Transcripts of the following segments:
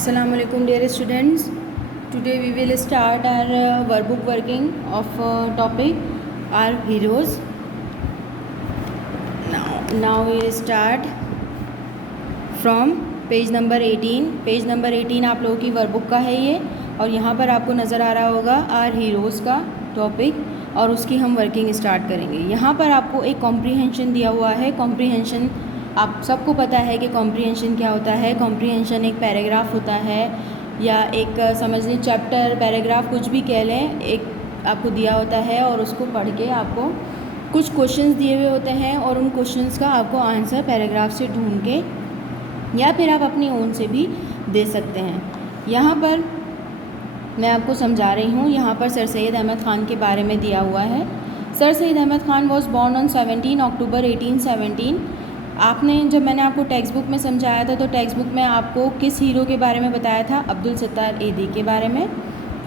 Assalamu alaikum dear students. Today we will start our workbook working of topic our heroes. Now we will start from page number 18. Page number 18 आप लोगों की workbook का है ये, और यहाँ पर आपको नज़र आ रहा होगा आर हीरोज़ का टॉपिक, और उसकी हम वर्किंग स्टार्ट करेंगे। यहाँ पर आपको एक कॉम्प्रीहेंशन दिया हुआ है। कॉम्प्रीहेंशन आप सबको पता है कि कॉम्प्रीहेंशन क्या होता है। कॉम्प्रीहेंशन एक पैराग्राफ होता है, या एक समझ लें चैप्टर, पैराग्राफ कुछ भी कह लें, एक आपको दिया होता है और उसको पढ़ के आपको कुछ क्वेश्चंस दिए हुए होते हैं, और उन क्वेश्चंस का आपको आंसर पैराग्राफ से ढूंढ के या फिर आप अपनी ओन से भी दे सकते हैं। यहाँ पर मैं आपको समझा रही हूँ। यहाँ पर सर सैयद अहमद ख़ान के बारे में दिया हुआ है। Sir Syed Ahmad Khan was born on 17 October 1817। आपने जब मैंने आपको टेक्स्ट बुक में समझाया था तो टेक्स्ट बुक में आपको किस हीरो के बारे में बताया था? अब्दुल सत्तार एदी के बारे में।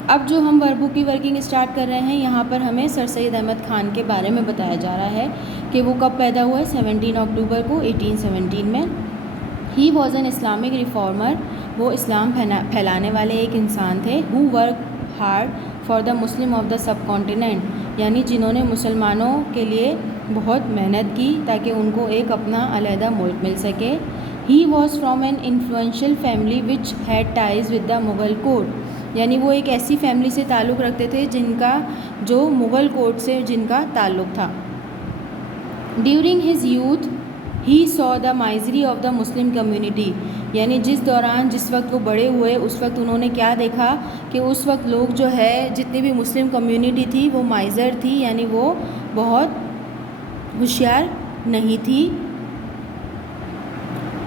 अब जो हम वर्कबुक की वर्किंग स्टार्ट कर रहे हैं, यहाँ पर हमें सर सैयद अहमद ख़ान के बारे में बताया जा रहा है कि वो कब पैदा हुआ है। 17 अक्टूबर को 1817 में। He was an Islamic reformer. वो इस्लाम फैलाने वाले एक इंसान थे। Who work hard for the Muslim of the sub continent, यानी जिन्होंने मुसलमानों के लिए बहुत मेहनत की ताकि उनको एक अपना अलहदा मुल्क मिल सके। He was from an influential family which had ties with the Mughal court, यानी वो एक ऐसी फैमिली से ताल्लुक़ रखते थे जिनका जो मुग़ल कोर्ट से जिनका ताल्लुक़ था। During his youth he saw the misery of the Muslim community, यानी जिस वक्त वो बड़े हुए उस वक्त उन्होंने क्या देखा कि उस वक्त लोग जो है, जितनी भी मुस्लिम कम्युनिटी थी वो माइजर थी, यानी वो बहुत होशियार नहीं थी।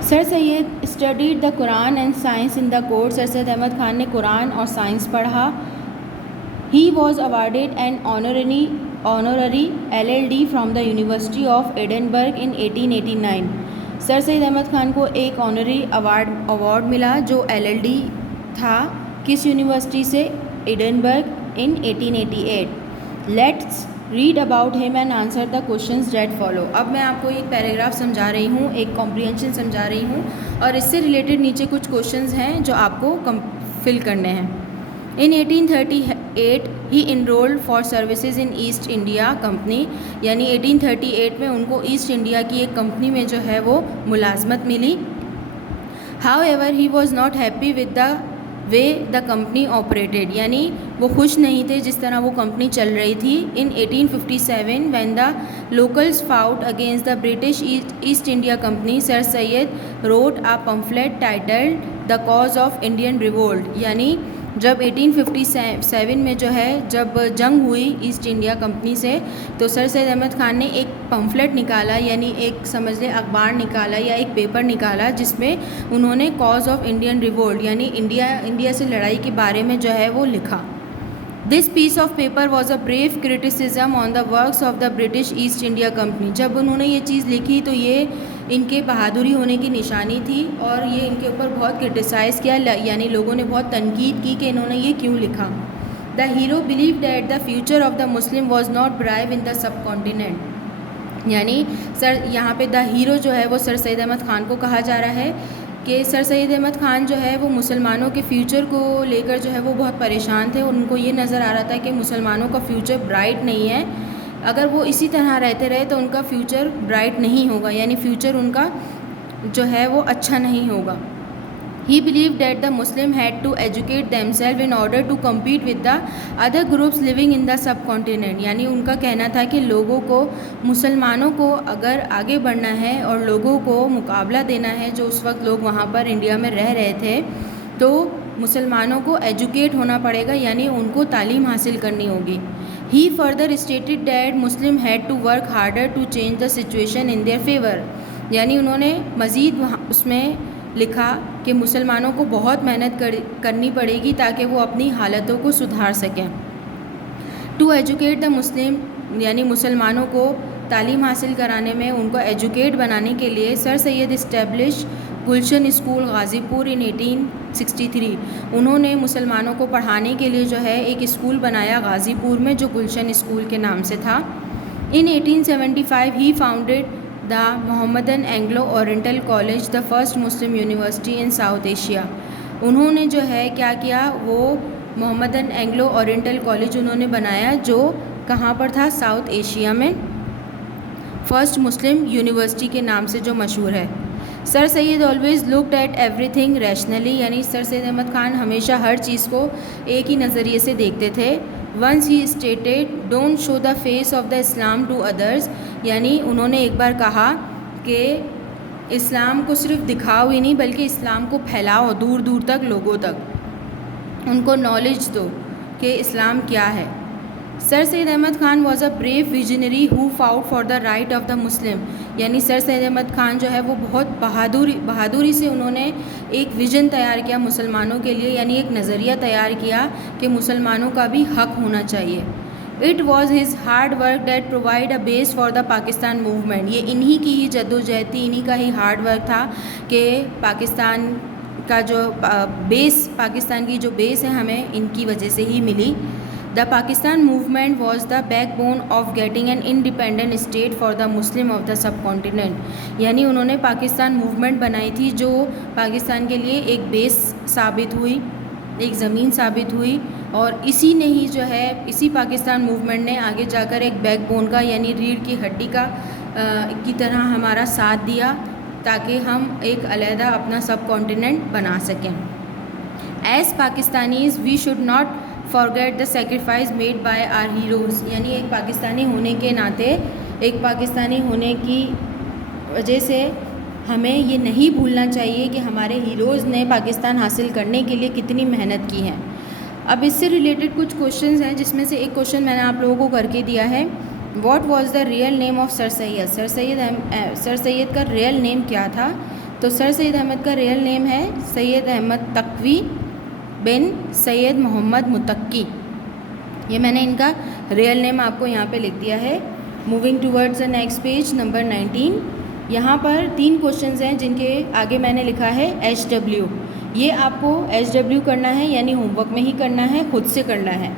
Sir Syed studied the Quran and science in the court. Sir Syed Ahmad Khan ने कुरान और साइंस पढ़ा। He was awarded an honorary LLD from the university of Edinburgh in 1889। Sir Syed Ahmad Khan को एक ऑनररी अवार्ड मिला जो LLD था। किस यूनिवर्सिटी से? Edinburgh in 1888। Let's read about him and answer the questions that follow. अब मैं आपको एक पैराग्राफ समझा रही हूँ, एक कॉम्प्रीहेंशन समझा रही हूँ, और इससे रिलेटेड नीचे कुछ क्वेश्चंस हैं जो आपको फिल करने हैं। In 1838 he enrolled for services in East India Company, यानी 1838 में उनको ईस्ट इंडिया की एक कंपनी में जो है वो मुलाजमत मिली। However he was not happy with the way the company operated, यानी वो खुश नहीं थे जिस तरह वो कंपनी चल रही थी। इन 1857 when the locals fought against the British East India company, sir Syed wrote a pamphlet titled the cause of Indian revolt, यानी जब 1857 में जो है जब जंग हुई ईस्ट इंडिया कंपनी से, तो सर सैयद अहमद ख़ान ने एक पम्फलेट निकाला, यानी एक समझ लें अखबार निकाला या एक पेपर निकाला जिसमें उन्होंने कॉज ऑफ इंडियन रिवोल्ट, यानी इंडिया से लड़ाई के बारे में जो है वो लिखा। This piece of paper was a brave criticism on the works of the British East India company. जब उन्होंने ये चीज़ लिखी तो ये इनके बहादुरी होने की निशानी थी, और ये इनके ऊपर बहुत क्रिटिसाइज़ किया, यानी लोगों ने बहुत तनकीद की कि इन्होंने ये क्यों लिखा। The hero believe that the future of the Muslim was not bribe in the sub continent, यानी सर यहाँ पे द हीरो जो है वो सर सैयद अहमद ख़ान को कहा जा रहा है कि सर सैयद अहमद ख़ान जो है वो मुसलमानों के फ्यूचर को लेकर जो है वो बहुत परेशान थे। उनको ये नज़र आ रहा था कि मुसलमानों का फ्यूचर ब्राइट नहीं है, अगर वो इसी तरह रहते रहे तो उनका फ्यूचर ब्राइट नहीं होगा, यानी फ्यूचर उनका जो है वो अच्छा नहीं होगा। He believed that the Muslim had to educate themselves in order to compete with the other groups living in the subcontinent, यानी उनका कहना था कि लोगों को, मुसलमानों को अगर आगे बढ़ना है और लोगों को मुकाबला देना है जो उस वक्त लोग वहाँ पर इंडिया में रह रहे थे, तो मुसलमानों को एजुकेट होना पड़ेगा, यानी उनको तालीम हासिल करनी होगी। He further stated that Muslim had to work harder to change the situation in their favor, यानी उन्होंने मज़ीद उसमें लिखा कि मुसलमानों को बहुत मेहनत करनी पड़ेगी ताकि वो अपनी हालतों को सुधार सकें। टू एजुकेट द मुस्लिम, यानी मुसलमानों को तालीम हासिल कराने में, उनको एजुकेट बनाने के लिए सर सैयद इस्टेब्लिश गुलशन स्कूल गाज़ीपुर इन 1863। उन्होंने मुसलमानों को पढ़ाने के लिए जो है एक स्कूल बनाया गाज़ीपुर में जो गुलशन स्कूल के नाम से था। In 1875 he founded the Mohammedan Anglo Oriental College, the first Muslim university in South Asia. उन्होंने जो है क्या किया, वो मोहम्मदन एंग्लो ओरिएंटल कॉलेज उन्होंने बनाया, जो कहाँ पर था, साउथ एशिया में, फर्स्ट मुस्लिम यूनिवर्सिटी के नाम से जो मशहूर है। Sir Syed always looked at everything rationally, यानी सर सैयद अहमद ख़ान हमेशा हर चीज़ को एक ही नज़रिए से देखते थे। Once he stated don't show the face of the Islam to others, यानी उन्होंने एक बार कहा कि इस्लाम को सिर्फ दिखाओ ही नहीं बल्कि इस्लाम को फैलाओ दूर दूर तक, लोगों तक, उनको नॉलेज दो कि इस्लाम क्या है। Sir Syed Ahmad Khan was a brave visionary who fought for the right of the Muslim, यानी सर सैयद अहमद ख़ान जो है वो बहुत बहादुरी से उन्होंने एक विज़न तैयार किया मुसलमानों के लिए, यानी एक नज़रिया तैयार किया कि मुसलमानों का भी हक होना चाहिए। It was his hard work that provide a base for the Pakistan movement, ये इन्हीं की ही जद्दोजहद थी, इन्हीं का ही हार्ड वर्क था कि पाकिस्तान का जो बेस, पाकिस्तान की जो बेस है हमें इनकी वजह से ही मिली। The Pakistan movement was the backbone of getting an independent state for the Muslim of the sub continent, यानी उन्होंने पाकिस्तान मूवमेंट बनाई थी जो पाकिस्तान के लिए एक बेस साबित हुई, एक ज़मीन साबित हुई, और इसी ने ही जो है, इसी पाकिस्तान मूवमेंट ने आगे जाकर एक बैकबोन का, यानी रीढ़ की हड्डी का की तरह हमारा साथ दिया ताकि हम एक अलहदा अपना सब कॉन्टिनेंट बना सकें। As Pakistanis we should not forget the sacrifice made by our heroes, यानी एक पाकिस्तानी होने के नाते, एक पाकिस्तानी होने की वजह से हमें ये नहीं भूलना चाहिए कि हमारे हीरोज़ ने पाकिस्तान हासिल करने के लिए कितनी मेहनत की है। अब इससे रिलेटेड कुछ क्वेश्चंस हैं, जिसमें से एक क्वेश्चन मैंने आप लोगों को करके दिया है, what was the real name of sir Syed. Sir Syed का रियल नेम क्या था? तो सर सैयद अहमद का रियल नेम है सैयद अहमद तकवी बिन सैयद मोहम्मद मुतक्की। ये मैंने इनका रियल नेम आपको यहाँ पे लिख दिया है। Moving towards the next page, number 19। यहाँ पर 3 क्वेश्चंस हैं जिनके आगे मैंने लिखा है HW। ये आपको HW करना है, यानी होमवर्क में ही करना है, खुद से करना है।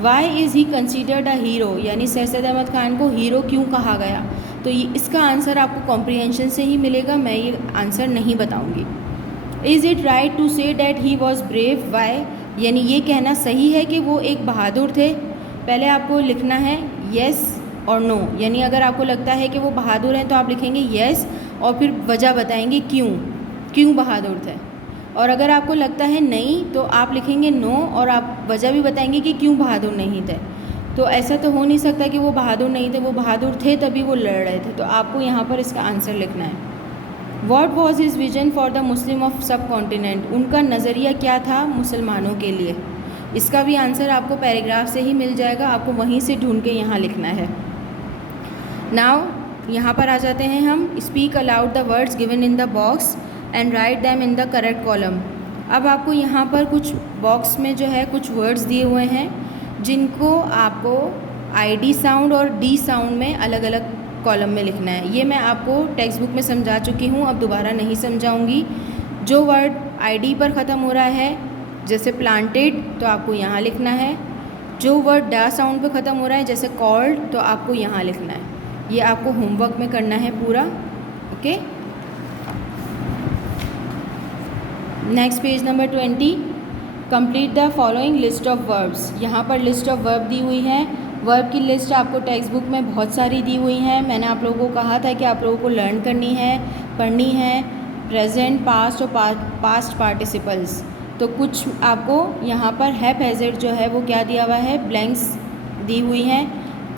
Why is he considered a hero, यानी सर सैयद अहमद ख़ान को हीरो क्यों कहा गया? तो ये इसका आंसर आपको कॉम्प्रिहेंशन से ही मिलेगा, मैं ये आंसर नहीं बताऊँगी। Is it right to say that he was brave, why, यानी ये कहना सही है कि वो एक बहादुर थे। पहले आपको लिखना है येस और नो, यानी अगर आपको लगता है कि वो बहादुर हैं तो आप लिखेंगे येस और फिर वजह बताएंगे क्यों बहादुर थे। और अगर आपको लगता है नहीं तो आप लिखेंगे नो और आप वजह भी बताएंगे कि क्यों बहादुर नहीं थे। तो ऐसा तो हो नहीं सकता कि वो बहादुर नहीं थे, वो बहादुर थे तभी वो लड़ रहे थे। तो आपको यहाँ पर इसका आंसर लिखना है। What was his vision for the Muslim of सब कॉन्टिनेंट, उनका नज़रिया क्या था मुसलमानों के लिए? इसका भी आंसर आपको पैराग्राफ से ही मिल जाएगा, आपको वहीं से ढूंढ के यहाँ लिखना है। नाउ यहाँ पर आ जाते हैं हम। Speak allowed the words given in the box and right them in the correct column. अब आपको यहाँ पर कुछ बॉक्स में जो है कुछ वर्ड्स दिए हुए हैं जिनको आपको ID साउंड और D साउंड में अलग अलग कॉलम में लिखना है। ये मैं आपको टेक्स्ट बुक में समझा चुकी हूँ, अब दोबारा नहीं समझाऊँगी। जो वर्ड ID पर ख़त्म हो रहा है जैसे प्लांटेड तो आपको यहाँ लिखना है। जो वर्ड डा साउंड पर ख़त्म हो रहा है जैसे कॉल्ड तो आपको यहाँ लिखना है। ये आपको होमवर्क में करना है पूरा, okay. Next page number 20। Complete the following list of verbs. यहाँ पर लिस्ट ऑफ वर्ब दी हुई है। वर्ब की लिस्ट आपको टेक्स्ट बुक में बहुत सारी दी हुई हैं। मैंने आप लोगों को कहा था कि आप लोगों को लर्न करनी है, पढ़नी है प्रेजेंट, पास्ट और पास्ट पार्टिसिपल्स। तो कुछ आपको यहाँ पर हैव हैज़ इट जो है वो क्या दिया हुआ है, ब्लैंक्स दी हुई हैं,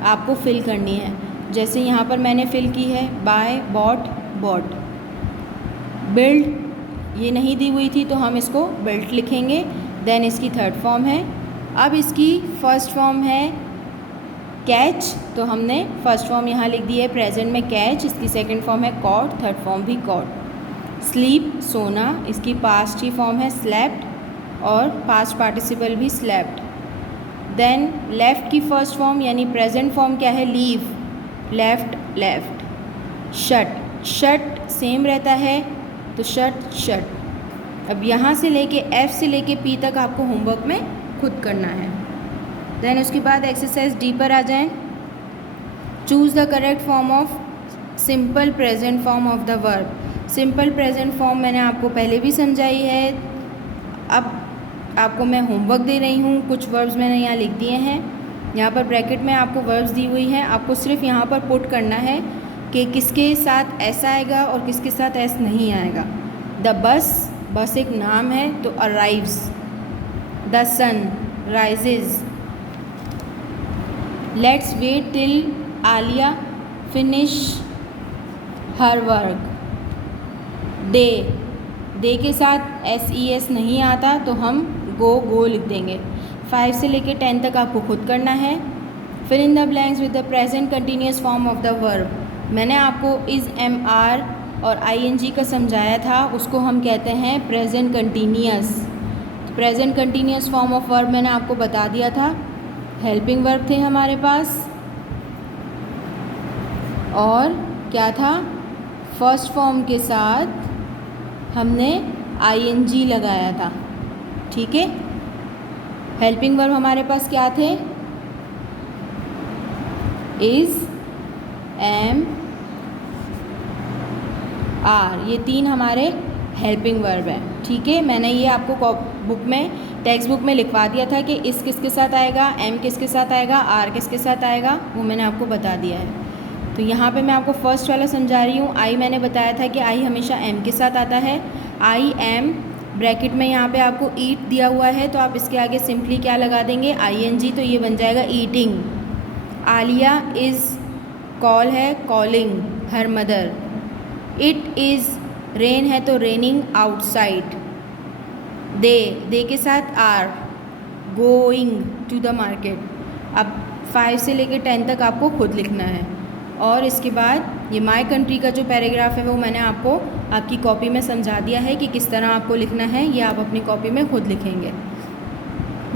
आपको फिल करनी है। जैसे यहाँ पर मैंने फिल की है बाय, बॉट, बॉट। बिल्ड ये नहीं दी हुई थी तो हम इसको बिल्ट लिखेंगे। देन इसकी थर्ड फॉर्म है। अब इसकी फर्स्ट फॉर्म है कैच, तो हमने फर्स्ट फॉर्म यहाँ लिख दी है प्रेजेंट में कैच। इसकी सेकंड फॉर्म है कॉट, थर्ड फॉर्म भी कॉट। स्लीप सोना, इसकी पास्ट ही फॉर्म है स्लेप्ट और पास्ट पार्टिसिपल भी स्लेप्ट। देन लेफ़्ट की फर्स्ट फॉर्म यानी प्रेजेंट फॉर्म क्या है, leave, left, left. Shut, shut same रहता है तो शट, शट। अब यहाँ से लेके F से लेके P तक आपको होमवर्क में खुद करना है। देन उसके बाद एक्सरसाइज D पर आ जाएं। Choose the correct form of simple present form of the verb. Simple present form मैंने आपको पहले भी समझाई है। अब आपको मैं होमवर्क दे रही हूँ, कुछ वर्ब्स मैंने यहाँ लिख दिए हैं। यहाँ पर ब्रैकेट में आपको वर्ब्स दी हुई हैं, आपको सिर्फ यहाँ पर पुट करना है कि किसके साथ एस आएगा और किसके साथ एस नहीं आएगा। द बस एक नाम है तो arrives, the sun rises, let's wait till Alia finish her work, दे के साथ SES नहीं आता तो हम गो लिख देंगे। 5 से लेके 10 तक आपको खुद करना है। Fill in the blanks with the present continuous form of the verb. मैंने आपको इज़, MR और ING का समझाया था, उसको हम कहते हैं present continuous. Present continuous form of verb मैंने आपको बता दिया था। हेल्पिंग वर्ब थे हमारे पास और क्या था, फर्स्ट फॉर्म के साथ हमने ING लगाया था। ठीक है, हेल्पिंग वर्ब हमारे पास क्या थे, इज़, एम, आर, ये 3 हमारे हेल्पिंग वर्ब हैं। ठीक है, मैंने ये आपको बुक में, टेक्स्ट बुक में लिखवा दिया था कि इस किसके साथ आएगा, एम किसके साथ आएगा, आर किसके साथ आएगा, वो मैंने आपको बता दिया है। तो यहाँ पे मैं आपको फर्स्ट वाला समझा रही हूँ। आई मैंने बताया था कि आई हमेशा एम के साथ आता है। आई एम, ब्रैकेट में यहाँ पे आपको ईट दिया हुआ है तो आप इसके आगे सिंपली क्या लगा देंगे, ING, तो ये बन जाएगा ईटिंग। आलिया इज़, कॉल है calling her mother. It is, rain है तो रेनिंग आउटसाइड। दे के साथ are, going to the market. अब 5 से लेकर 10 तक आपको खुद लिखना है। और इसके बाद ये माय कंट्री का जो पैराग्राफ है वो मैंने आपको आपकी कॉपी में समझा दिया है कि किस तरह आपको लिखना है, ये आप अपनी कॉपी में खुद लिखेंगे।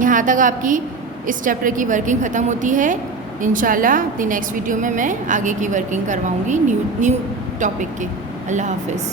यहाँ तक आपकी इस चैप्टर की वर्किंग ख़त्म होती है। इंशाल्लाह द नेक्स्ट वीडियो में मैं आगे की वर्किंग करवाऊँगी न्यू टॉपिक की। अल्लाह हाफ़िज़।